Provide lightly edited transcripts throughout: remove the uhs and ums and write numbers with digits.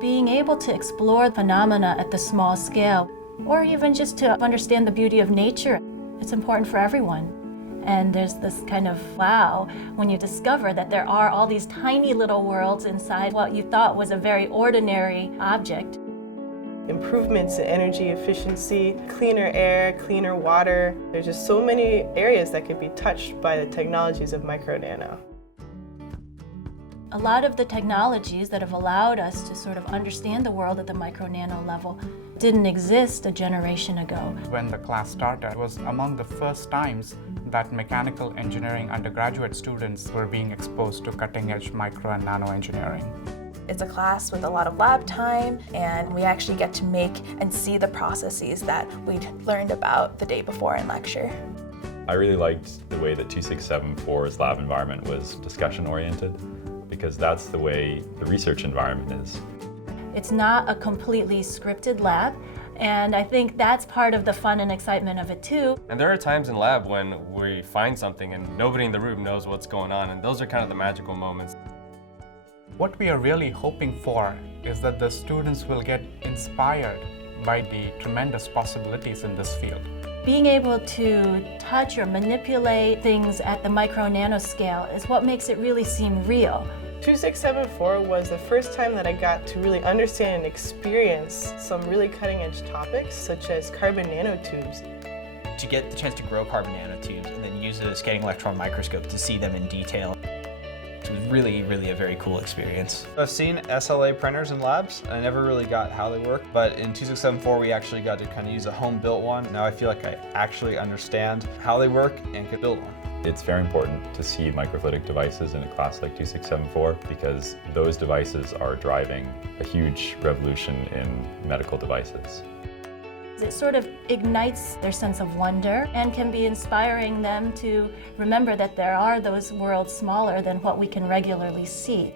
Being able to explore phenomena at the small scale, or even just to understand the beauty of nature, it's important for everyone. And there's this kind of wow when you discover that there are all these tiny little worlds inside what you thought was a very ordinary object. Improvements in energy efficiency, cleaner air, cleaner water. There's just so many areas that could be touched by the technologies of micro-nano. A lot of the technologies that have allowed us to sort of understand the world at the micro-nano level didn't exist a generation ago. When the class started, it was among the first times that mechanical engineering undergraduate students were being exposed to cutting-edge micro and nano engineering. It's a class with a lot of lab time, and we actually get to make and see the processes that we'd learned about the day before in lecture. I really liked the way that 2674's lab environment was discussion-oriented, because that's the way the research environment is. It's not a completely scripted lab, and I think that's part of the fun and excitement of it too. And there are times in lab when we find something and nobody in the room knows what's going on, and those are kind of the magical moments. What we are really hoping for is that the students will get inspired by the tremendous possibilities in this field. Being able to touch or manipulate things at the micro-nano scale is what makes it really seem real. 2674 was the first time that I got to really understand and experience some really cutting-edge topics, such as carbon nanotubes. To get the chance to grow carbon nanotubes and then use a scanning electron microscope to see them in detail, it was really, really a very cool experience. I've seen SLA printers in labs, and I never really got how they work, but in 2674 we actually got to kind of use a home-built one. Now I feel like I actually understand how they work and could build one. It's very important to see microfluidic devices in a class like 2674 because those devices are driving a huge revolution in medical devices. It sort of ignites their sense of wonder and can be inspiring them to remember that there are those worlds smaller than what we can regularly see.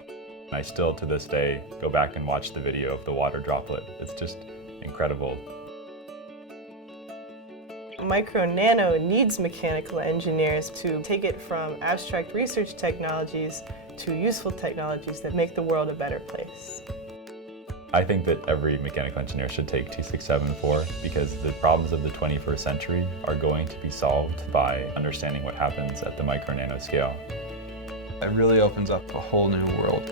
I still, to this day, go back and watch the video of the water droplet. It's just incredible. Micro-nano needs mechanical engineers to take it from abstract research technologies to useful technologies that make the world a better place. I think that every mechanical engineer should take 2674 because the problems of the 21st century are going to be solved by understanding what happens at the micro-nano scale. It really opens up a whole new world.